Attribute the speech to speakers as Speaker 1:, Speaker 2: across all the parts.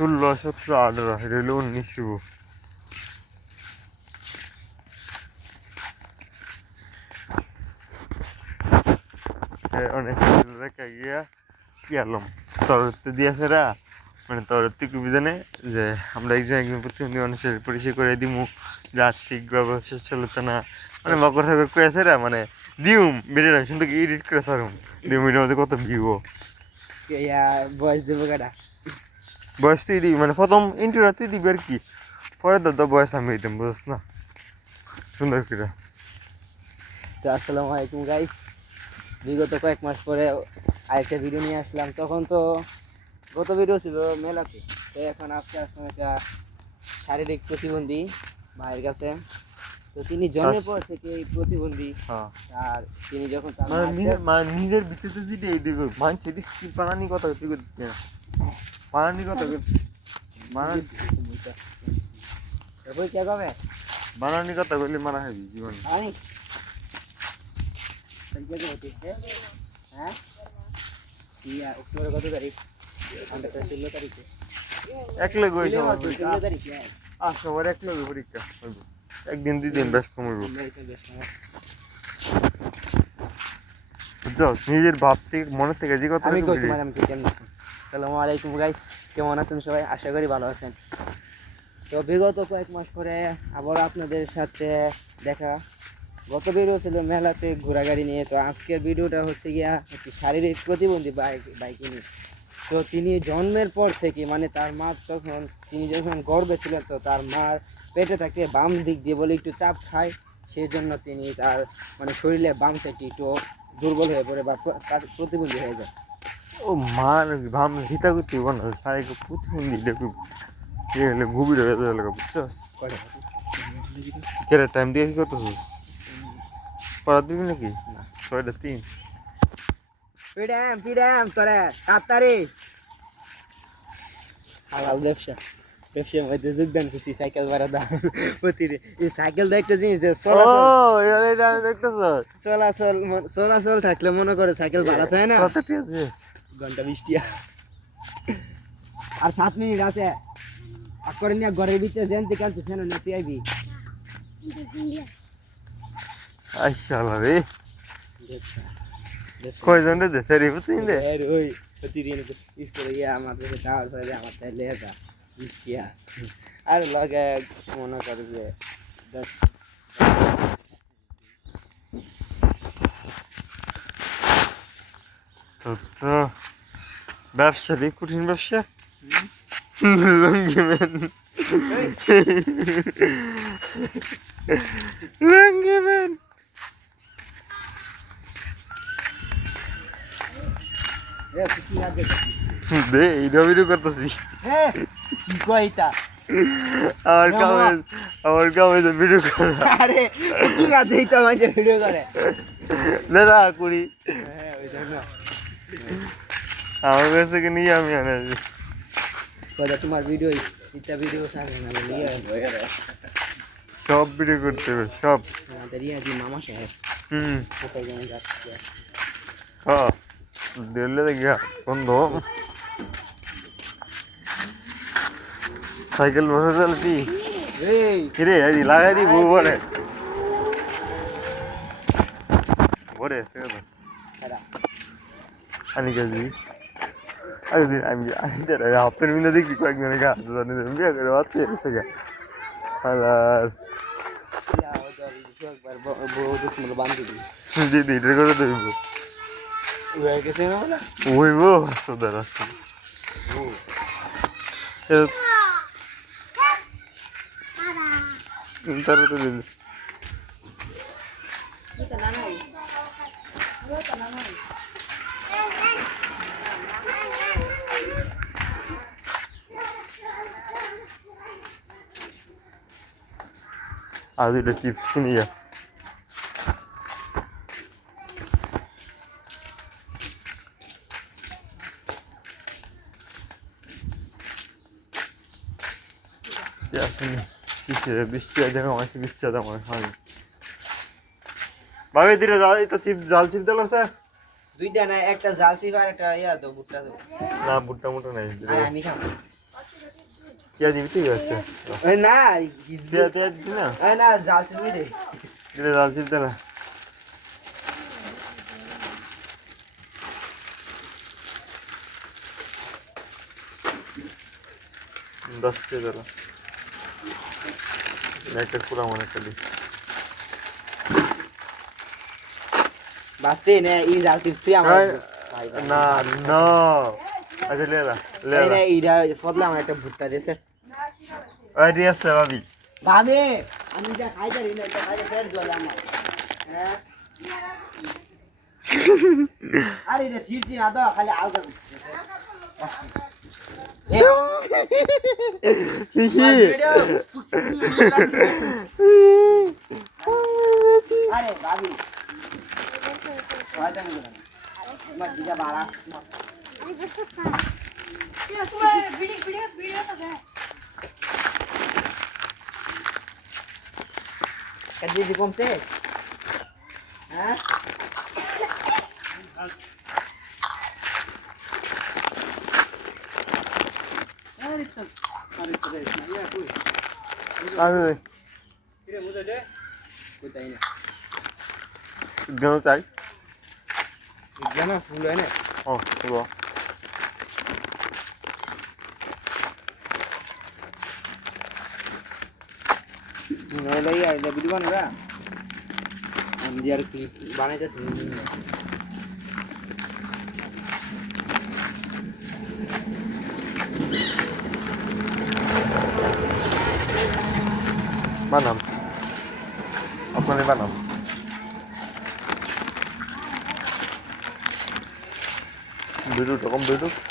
Speaker 1: ষোলো, সতেরো, আঠারো, এটা হলো উনিশশো অনেক রেখে গিয়া কি আলম? তরতে দিয়েছে রা মানে তরত্তি কবি জানে যে, আমরা একজন একজন প্রতিবন্ধী মানুষের পরিচয় করে দিমু। যে আর্থিকভাবে সচ্ছলতা না মানে মকর ঠাকুর কয়েছে রা মানে দিউম বেরিয়ে না, কিন্তু এডিট করে সারুম দিউম এটার মধ্যে কত ভিউ
Speaker 2: বয়স দেবো কাটা
Speaker 1: বয়স তুই দিবি মানে প্রথম ইন্টুরা তুই দিবি আর কি। পরে তো তো বয়স আমি দিতাম বুঝছ না? সুন্দর করে।
Speaker 2: তো আসসালামু আলাইকুম গাইস বিগত কয়েক মাস পরে আরেকটা ভিডিও নিয়ে আসলাম। তখন তো গত ভিডিও ছিল মেলাতে। তো এখন আজকে আসলাম একটা শারীরিক প্রতিবন্ধী ভাইয়ের কাছে। তো তিনি জন্মের পর থেকে এই প্রতিবন্ধী।
Speaker 1: হ্যাঁ।
Speaker 2: আর তিনি যখন
Speaker 1: মানে নিজের মানে নিজের ভিতরে যদি এইটি মানছে এটি বানানি কথা তুই করতে বানানি কথা বানানি
Speaker 2: তো বই কে কবে
Speaker 1: বানানি কথা বললে মানা হবি জীবন
Speaker 2: আনি তারিখে কবে হচ্ছে? হ্যাঁ ইয়া অক্টোবর কত তারিখ আমরা তো ষোলো তারিখে
Speaker 1: এক লোক হয়েছে
Speaker 2: ষোলো
Speaker 1: আমার
Speaker 2: মাসে,
Speaker 1: পরীক্ষা
Speaker 2: ষোলো তারিখে হ্যাঁ।
Speaker 1: আস সবার এক লোক পরীক্ষা হইব একদিন দুই দিন বেশ কমইব
Speaker 2: আমরা এসে বেশ সময়
Speaker 1: বুঝছ নিজের ভাব থেকে মনের থেকে যে কথা
Speaker 2: আমি কই তোমার আমি কেমন আছেন আসসালামু আলাইকুম গাইস কেমন আছেন সবাই? আশা করি ভালো আছেন। তো বিগত কয়েক মাস পরে আবার আপনাদের সাথে দেখা। গত ভিডিও ছিল মেলাতে ঘোরাগাড়ি নিয়ে। তো আজকের ভিডিওটা হচ্ছে গিয়া একটি শারীরিক প্রতিবন্ধী বাইক বাইকে নিয়ে। তো তিনি জন্মের পর থেকে মানে তার মা তখন, তিনি যখন গর্বে ছিলেন, তো তার মার পেটে থাকতে বাম দিক দিয়ে বলে একটু চাপ খায়। সেই জন্য তিনি তার মানে শরীরে বাম সাইডটি একটু দুর্বল হয়ে পড়ে বা প্রতিবন্ধী হয়ে যায়।
Speaker 1: ও মার ভাম হিতা করতে হইব না সারে দেখবি এ হলে গভীর হয়ে যাবে বুঝছ
Speaker 2: করে
Speaker 1: কেরে টাইম দিয়ে কি পড়া দিবি নাকি?
Speaker 2: না।
Speaker 1: ছয়টা তিন।
Speaker 2: ফিডাম তোরে তাড়াতাড়ি হালাল ব্যবসা। ব্যবসার মধ্যে যোগদান করছি সাইকেল ভাড়া দাম প্রতিদিন এই সাইকেল তো একটা জিনিস চলাচল চলাচল থাকলে মনে করে সাইকেল ভাড়া হয় না। ঘণ্টা বৃষ্টিয়া আর সাত মিনিট আছে। আর করে নিয়ে ঘরের ভিতরে যেন থেকে আনছিস কেন না তুই আইবি।
Speaker 1: আইশালা রে। কয়জন রে দে সেরি বুঝিন দে।
Speaker 2: এর ওই প্রতিদিন স্কুলে গিয়ে আমাদের দাওয়াত হয়ে আমার তাই লেগে যা আর লগে মনে করে যে
Speaker 1: তো ব্যবসা রে কঠিন ব্যবসা? লঙ্গি ম্যান লঙ্গি ম্যান
Speaker 2: এ
Speaker 1: দে এইটা ভিডিও করতেছি।
Speaker 2: কি
Speaker 1: আমার
Speaker 2: না,
Speaker 1: কামে আমার কামে ভিডিও করা।
Speaker 2: আরে কি আছে এটা ভিডিও করে।
Speaker 1: না না কুড়ি
Speaker 2: হ্যাঁ ওই জন্য।
Speaker 1: আমার কাছ থেকে নিয়ে আমি
Speaker 2: কথা তোমার ভিডিও এটা ভিডিও থাকে না
Speaker 1: সব ভিডিও করতে হবে সব।
Speaker 2: আমাদের ইয়া দি মামা সাহেব।
Speaker 1: হুম।
Speaker 2: কোথায় যেন যাচ্ছে।
Speaker 1: হ্যাঁ দিল্লি থেকে বন্ধ। সাইকেল বসে চলতি কিরে আদি লাগাই দি বউ বলে। বরে
Speaker 2: খারা
Speaker 1: আনি কাজি আমি আমি আমি তারা হাফের মিলে দেখি কয়েকজনে গা বিয়ে করে বাচ্চা এসে গা।
Speaker 2: বান্ধবী
Speaker 1: দিদি এটা করে
Speaker 2: গেছে না বলা
Speaker 1: সুদার আছে। তারপরে তো দিদি আর দুটো চিপস কিনে যা বৃষ্টি আছে আমার বৃষ্টি আছে আমার হয় ভাবি দিলে জাল এটা চিপ জাল চিপ দিল স্যার
Speaker 2: দুইটা না একটা জাল চিপ আর একটা ইয়া তো ভুট্টা তো
Speaker 1: না বুটটা মোটা নাই।
Speaker 2: আয় আমি খাব
Speaker 1: পেঁয়াজ দিবি
Speaker 2: না
Speaker 1: পেঁয়াজ পেঁয়াজ দিবি না
Speaker 2: না জাল চিপি দে
Speaker 1: দিলে জাল চিপতে না দশ পেয়ে দিল একটা
Speaker 2: নে জাল আমার
Speaker 1: না না আচ্ছা লেলা
Speaker 2: এই
Speaker 1: লেলা
Speaker 2: রে ইডা আমার একটা ভুট্টা দিয়েছে
Speaker 1: দিয়ে আসছে ভাবি।
Speaker 2: ভাবে আমি যা খাই জানি না এটা খাইলে পেট জ্বলে আমার। হ্যাঁ? আরে রে সিরছি না তো খালি আরে ভাবি। হয়তো না তোমার দিদা বাড়া। দিদি কমছে হ্যাঁ
Speaker 1: আমি
Speaker 2: কোথায় না ফুল হয় না
Speaker 1: ও চলো
Speaker 2: এটা ভিডিও বানারা আমি আর কি বানাইতে
Speaker 1: বানাম আপনাদের বানাম ভিডিওটা কম ভিডিও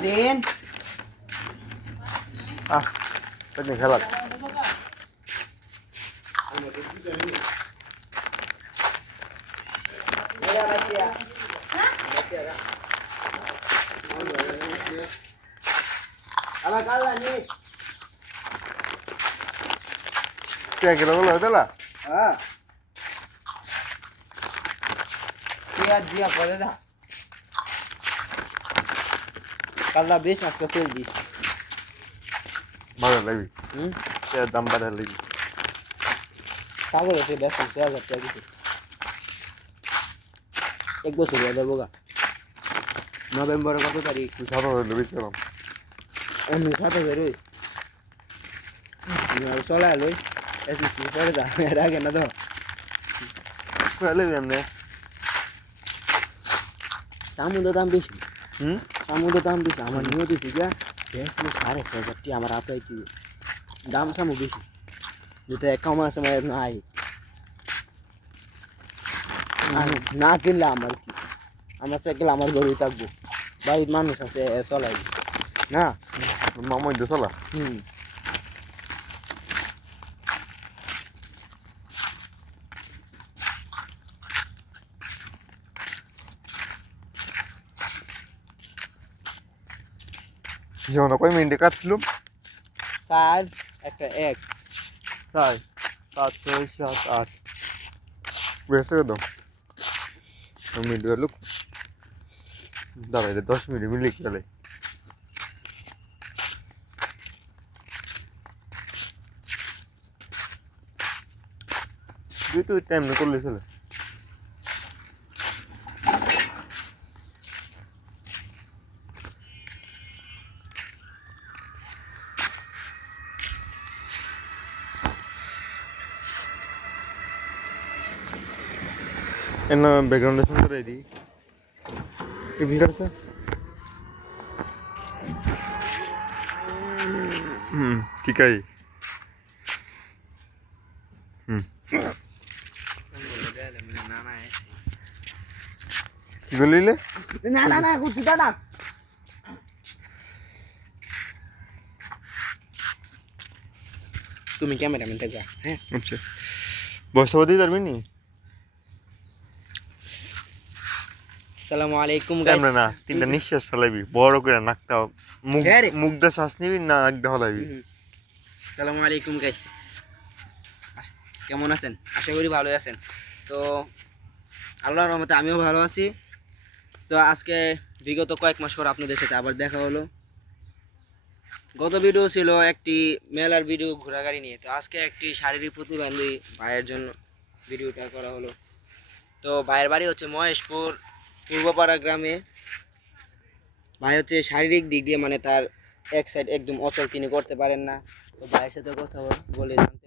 Speaker 2: স্বাধীন
Speaker 1: আহ পেটনি খেলা
Speaker 2: আবার কাল্লা নি
Speaker 1: কে গেল বলো হইতলা
Speaker 2: হ্যাঁ পেঁয়াজ দিয়া পরে দা কাল্লা বেশ আজকে চল দিস।
Speaker 1: ভালো লাগবি?
Speaker 2: হুম?
Speaker 1: কে দাম বাড়া লাগবি।
Speaker 2: পাগল হচ্ছে ব্যস্ত সে হাজার টাকা দিছে। এক বছর হয়ে যাব গা। নভেম্বরের কত তারিখ?
Speaker 1: সাত হাজার লবি ছিলাম
Speaker 2: এমনি সাথে বেরোই চলে আলোই এসি পরে দা এর আগে না তো।
Speaker 1: লাগবি এমনি।
Speaker 2: সামুদ্র দাম বেশি।
Speaker 1: হুম?
Speaker 2: সামুদ্র দাম বেশি আমার নিয়ে দিছি গা বেশ সাড়ে ছয় হাজারটি আমার হাতে কি দাম সামু বেশি। যেটা কম আছে আমার নাই। না কিনলে আমার কি? আমার সাইকেল আমার গরুই থাকব। বাড়ির মানুষ আছে চলাই। না?
Speaker 1: মামাই চলা।
Speaker 2: হুম।
Speaker 1: যেমন কয় মিনিটে কাটছিলাম
Speaker 2: চার একটা এক।
Speaker 1: চার পাঁচ ছয় সাত আট। বেশি কত মিনিট গেল দাঁড়াই দশ মিনিট মিলে গেলে দুই তো টাইম না করলে চলে इन्ना बैकग्राउंड सुन रहे थी। कि भी कर सा ठीक है
Speaker 2: ना ना हम्म। ना ना ना कुछ ना। तुम्हें
Speaker 1: क्या मेरा मिलता है? अच्छा। बहुत सब दी नहीं?
Speaker 2: আসসালামু আলাইকুম
Speaker 1: ক্যামেরা না তিনটা নিঃশ্বাস ফেলাবি বড় করে নাকটা মুখ
Speaker 2: হ্যাঁ
Speaker 1: মুখ দিয়ে শ্বাস নিবি না নাক দিয়ে হলাবি
Speaker 2: আসসালামু আলাইকুম গাইস কেমন আছেন? আশা করি ভালোই আছেন। তো আল্লাহর রহমতে আমিও ভালো আছি। তো আজকে বিগত কয়েক মাস পর আপনাদের সাথে আবার দেখা হলো। গত ভিডিও ছিল একটি মেলার ভিডিও ঘোরাগাড়ি নিয়ে। তো আজকে একটি শারীরিক প্রতিবন্ধী ভাইয়ের জন্য ভিডিওটা করা হলো। তো ভাইয়ের বাড়ি হচ্ছে মহেশপুর। পূর্বপাড়া গ্রামে, ভাই হচ্ছে শারীরিক দিক দিয়ে মানে তার এক সাইড একদম অচল, তিনি করতে পারেন না। তো ভাইয়ের সাথে কথা বলে জানতে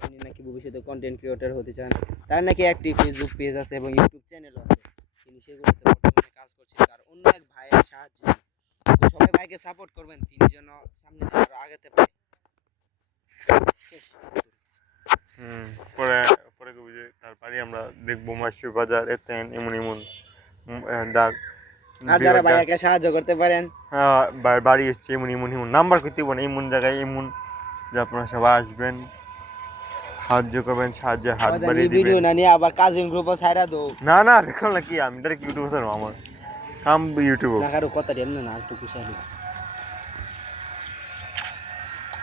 Speaker 2: তিনি নাকি ভবিষ্যতে কন্টেন্ট ক্রিয়েটর হতে চান। তার নাকি একটি ফেসবুক পেজ আছে এবং ইউটিউব চ্যানেলও আছে। তিনি সেগুলোতে বর্তমানে কাজ করছেন। তার অন্য এক ভাইয়ের সাহায্যে। সবাই ভাইকে সাপোর্ট করবেন। তিনি যেন সামনে যেন আরও আগাতে পারে।
Speaker 1: পরে পরে কবি যে তার বাড়ি আমরা দেখব মাসির বাজার এতেন এমন এমন ডাক
Speaker 2: আর যারা ভাইয়াকে সাহায্য করতে পারেন।
Speaker 1: হ্যাঁ, বাড়ি এসছে এমন এমন এমন নাম্বার করতে না এমন জায়গায় এমন যে আপনারা সবাই আসবেন সাহায্য করবেন সাহায্যের হাত বাড়িয়ে
Speaker 2: ভিডিও না নিয়ে আবার কাজিন গ্রুপও ছাইরা দো
Speaker 1: না না দেখো না কি আমি ডাইরেক্ট ইউটিউব স্যার আমার। কাম ইউটিউব
Speaker 2: না কারও কথা এমনি না একটু কুশালি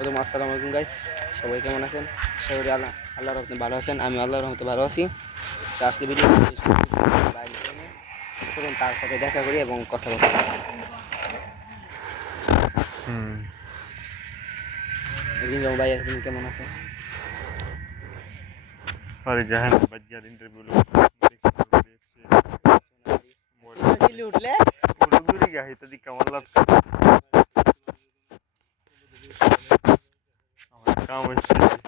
Speaker 2: প্রথম আসসালামু আলাইকুম গাইস সবাই কেমন আছেন? আশা করি আল্লাহ আল্লাহর রহমতে ভালো আছেন আমি আল্লাহর রহমতে ভালো আছি। তো আজকে ভিডিও চলুন তার সাথে দেখা করি এবং কথা বলি।
Speaker 1: হুম।
Speaker 2: রিঙ্গম ভাই তুমি কেমন আছেন?
Speaker 1: আরে জাহান বাজ্জার ইন্টারভিউ
Speaker 2: চিল্লি উঠলে
Speaker 1: পুরো দূরে গিয়ে লাগছে
Speaker 2: Now it's
Speaker 1: just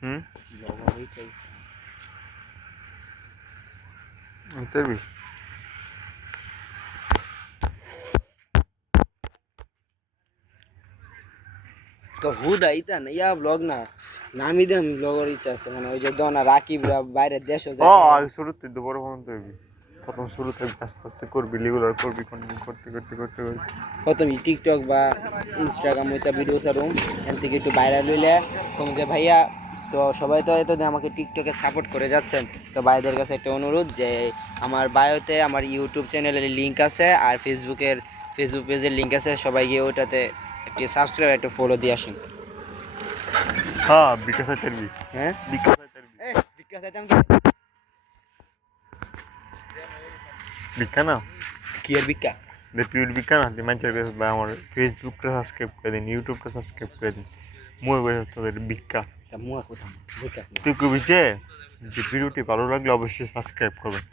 Speaker 2: Hmm? Logo, he
Speaker 1: takes.
Speaker 2: Interview. হুদা ইতা না ইয়া ব্লগ না নামি আমি ব্লগার ইচ্ছা আছে মানে ওই যে দনা রাকিবরা বাইরের দেশও
Speaker 1: ও
Speaker 2: যায়।
Speaker 1: আগে শুরুতে তো বড় ফোন তৈরি প্রথম শুরুতে আস্তে আস্তে করবি রেগুলার করবি কন্টিনিউ করতে করতে করতে করতে।
Speaker 2: প্রথমে টিকটক বা ইনস্টাগ্রাম ওইটা ভিডিও ছাড়ুম এখান থেকে একটু ভাইরাল হইলে। তুমি যে ভাইয়া তো সবাই তো এতদিন আমাকে টিকটকে সাপোর্ট করে যাচ্ছেন তো ভাইদের কাছে একটা অনুরোধ যে আমার বায়োতে আমার ইউটিউব চ্যানেলের লিঙ্ক আছে আর ফেসবুকের ফেসবুক পেজের লিঙ্ক আছে সবাই গিয়ে ওইটাতে একটি সাবস্ক্রাইব একটা ফলো দিয়ে আসেন।
Speaker 1: হ্যাঁ বিকাশ তৈরি
Speaker 2: হ্যাঁ?
Speaker 1: বিকাশ
Speaker 2: বিকাশ আইতাম
Speaker 1: বিকা না?
Speaker 2: কি আর বিকা
Speaker 1: de পিউর বিকা না? মানুষের কাছে বা আমার ফেসবুকটা সাবস্ক্রাইব করে দিন ইউটিউবটা সাবস্ক্রাইব করে দিন। মই তোদের বিকা
Speaker 2: তা মুয়া বিকা
Speaker 1: তুই কবি যে যে ভিডিওটি ভালো লাগলে অবশ্যই সাবস্ক্রাইব করবেন